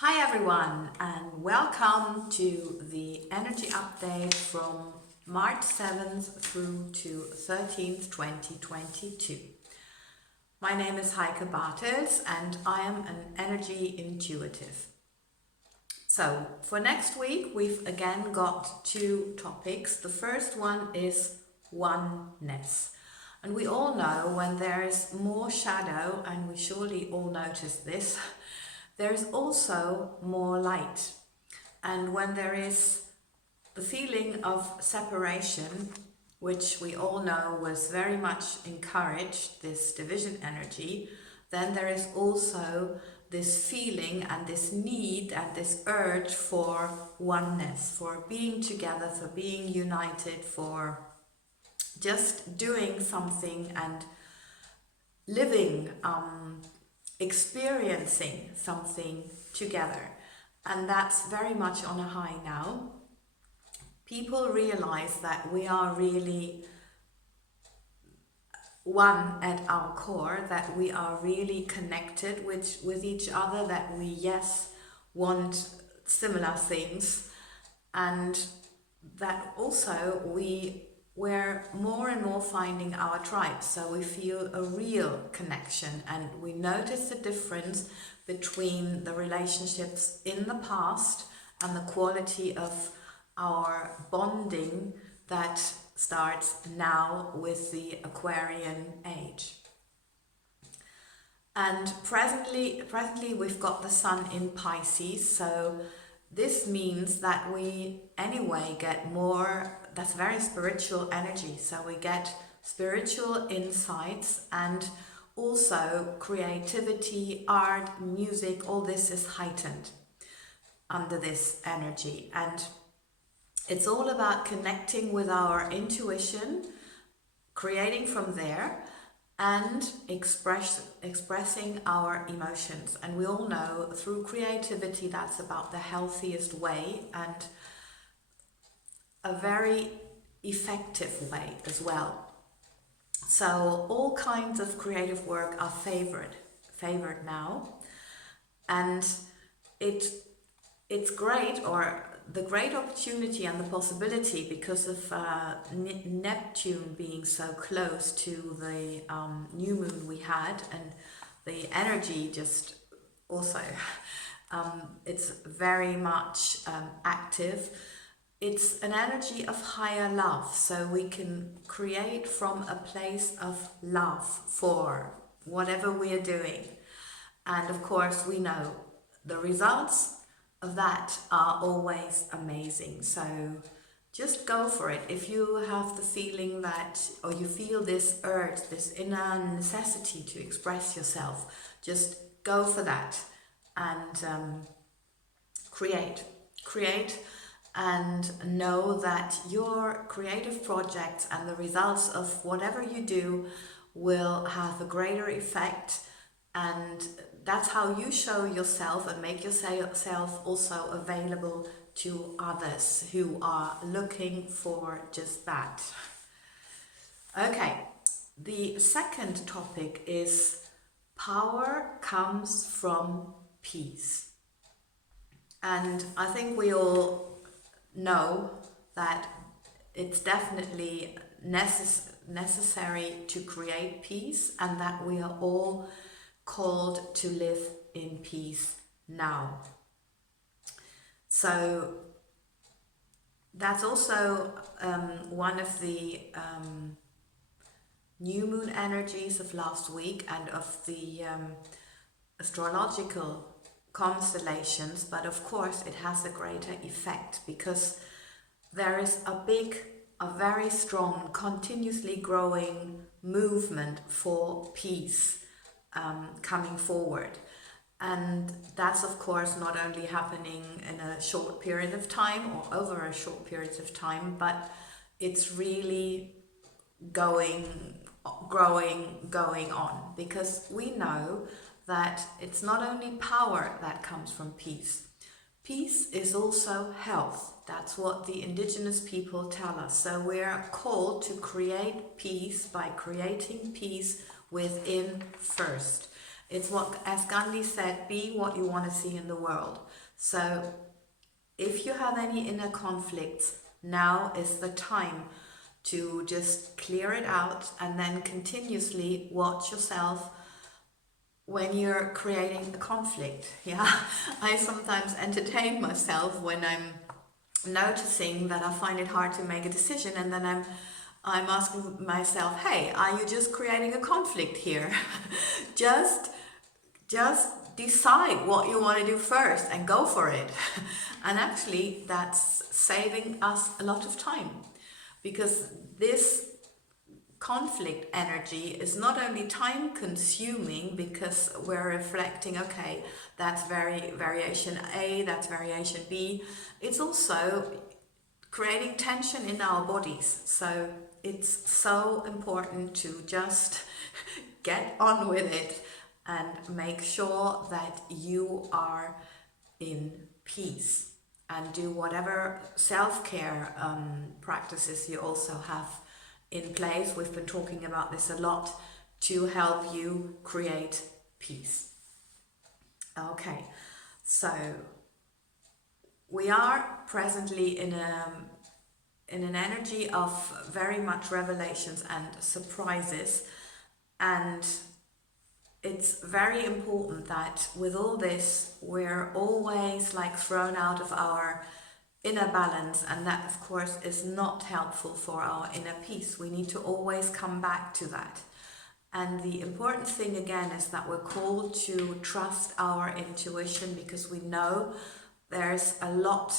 Hi everyone, and welcome to the energy update from March 7th through to 13th, 2022. My name is Heike and I am an energy intuitive. So for next week, we've again got two topics. The first one is oneness. And we all know when there is more shadow, and we surely all notice this, there is also more light. And when there is the feeling of separation, which we all know was very much encouraged, this division energy, then there is also this feeling and this need and this urge for oneness, for being together, for being united, for just doing something and living, experiencing something together. And that's very much on a high now. People realize that we are really one at our core, that we are really connected with each other, that we, yes, want similar things, and that also we're more and more finding our tribe, so we feel a real connection, and we notice the difference between the relationships in the past and the quality of our bonding that starts now with the Aquarian age. And presently we've got the sun in Pisces, so this means that we anyway get more, that's very spiritual energy, so we get spiritual insights, and also creativity, art, music, all this is heightened under this energy. And it's all about connecting with our intuition, creating from there, and expressing our emotions. And we all know through creativity that's about the healthiest way and a very effective way as well. So all kinds of creative work are favored now, and it's great, or the great opportunity and the possibility, because of Neptune being so close to the new moon we had, and the energy just also it's very much active. It's an energy of higher love, so we can create from a place of love for whatever we are doing. And of course we know the results of that are always amazing, so just go for it. If you have the feeling that, or you feel this urge, this inner necessity to express yourself, just go for that and create, and know that your creative projects and the results of whatever you do will have a greater effect, and that's how you show yourself and make yourself also available to others who are looking for just that. Okay, the second topic is power comes from peace. And I think we all know that it's definitely necessary to create peace, and that we are all called to live in peace now. So that's also one of the new moon energies of last week and of the astrological constellations, but of course it has a greater effect because there is a very strong, continuously growing movement for peace coming forward. And that's of course not only happening in a short period of time or over a short period of time, but it's really growing on, because we know that it's not only power that comes from peace. Peace is also health. That's what the indigenous people tell us. So we're called to create peace by creating peace within first. It's what, as Gandhi said, be what you want to see in the world. So if you have any inner conflicts, now is the time to just clear it out, and then continuously watch yourself when you're creating a conflict. Yeah, I sometimes entertain myself when I'm noticing that I find it hard to make a decision, and then I'm asking myself, hey, are you just creating a conflict here? just decide what you want to do first and go for it. And actually that's saving us a lot of time, because this conflict energy is not only time consuming, because we're reflecting, okay, that's variation A, that's variation B, it's also creating tension in our bodies. So it's so important to just get on with it and make sure that you are in peace, and do whatever self-care practices you also have in place. We've been talking about this a lot, to help you create peace. Okay, so we are presently in an energy of very much revelations and surprises, and it's very important that with all this we're always like thrown out of our inner balance, and that of course is not helpful for our inner peace. We need to always come back to that. And the important thing again is that we're called to trust our intuition, because we know there's a lot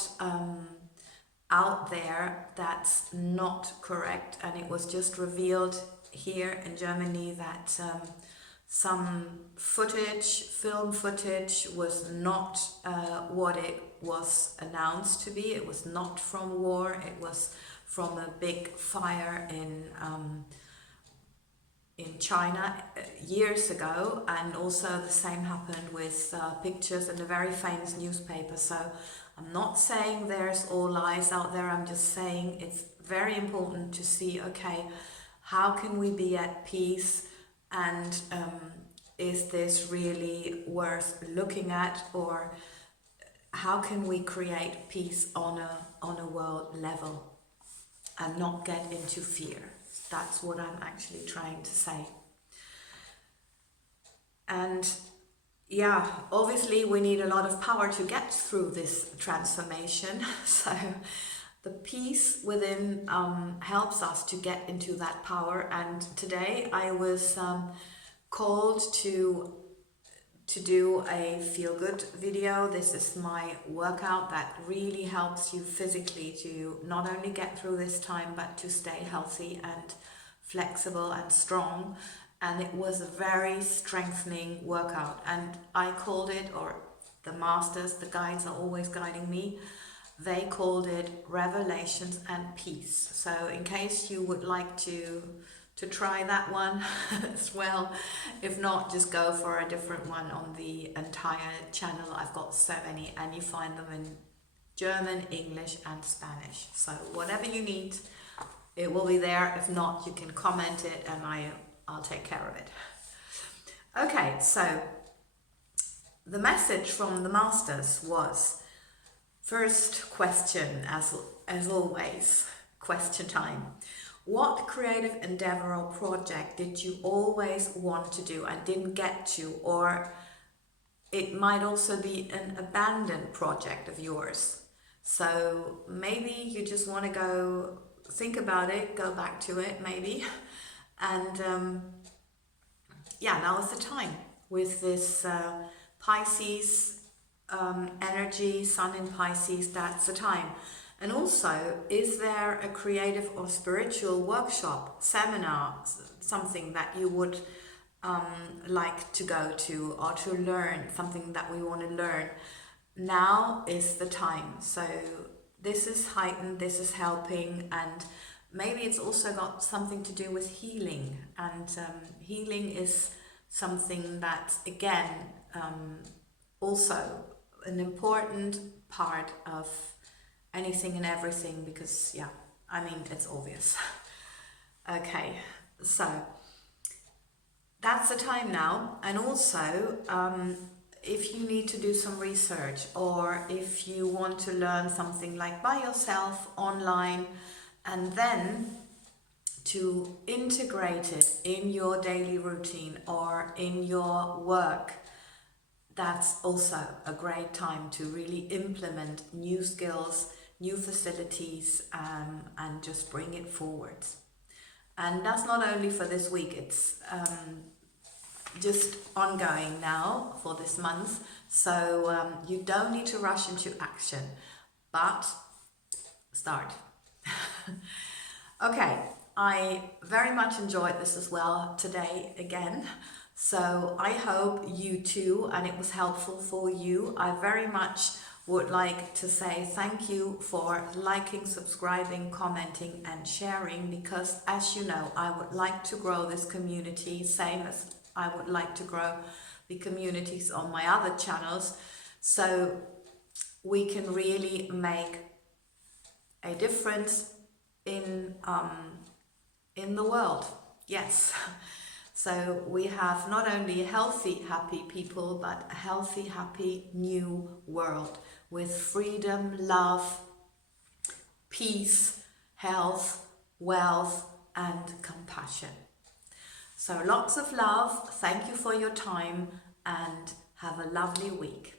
out there that's not correct. And it was just revealed here in Germany that some film footage was not what it was announced to be. It was not from war, it was from a big fire in China years ago, and also the same happened with pictures in a very famous newspaper. So I'm not saying there's all lies out there, I'm just saying it's very important to see, okay, how can we be at peace, and is this really worth looking at, or how can we create peace on a world level and not get into fear? That's what I'm actually trying to say. And yeah, obviously we need a lot of power to get through this transformation. So the peace within helps us to get into that power. And today I was called to do a feel-good video. This is my workout that really helps you physically to not only get through this time, but to stay healthy and flexible and strong. And it was a very strengthening workout, and I called it, or the masters, the guides are always guiding me, they called it Revelations and Peace. So in case you would like to try that one as well, if not, just go for a different one on the entire channel. I've got so many, and you find them in German, English and Spanish. So whatever you need, it will be there. If not, you can comment it and I'll take care of it. Okay, so the message from the masters was, first question, as always, question time. What creative endeavor or project did you always want to do and didn't get to? Or it might also be an abandoned project of yours. So maybe you just want to go think about it, go back to it maybe. And yeah, now is the time with this Pisces energy, Sun in Pisces, that's the time. And also, is there a creative or spiritual workshop, seminar, something that you would like to go to, or to learn, something that we want to learn? Now is the time. So this is heightened, this is helping, and maybe it's also got something to do with healing. And healing is something that, again, also an important part of anything and everything, because yeah, I mean, it's obvious. Okay, so that's the time now. And also, if you need to do some research, or if you want to learn something like by yourself online, and then to integrate it in your daily routine or in your work, that's also a great time to really implement new skills, new facilities, and just bring it forwards. And that's not only for this week, it's just ongoing now for this month. So you don't need to rush into action, but start. Okay, I very much enjoyed this as well today again. So I hope you too, and it was helpful for you. I very much would like to say thank you for liking, subscribing, commenting and sharing, because as you know, I would like to grow this community, same as I would like to grow the communities on my other channels, so we can really make a difference in the world. Yes. So we have not only healthy, happy people, but a healthy, happy new world with freedom, love, peace, health, wealth, and compassion. So lots of love. Thank you for your time and have a lovely week.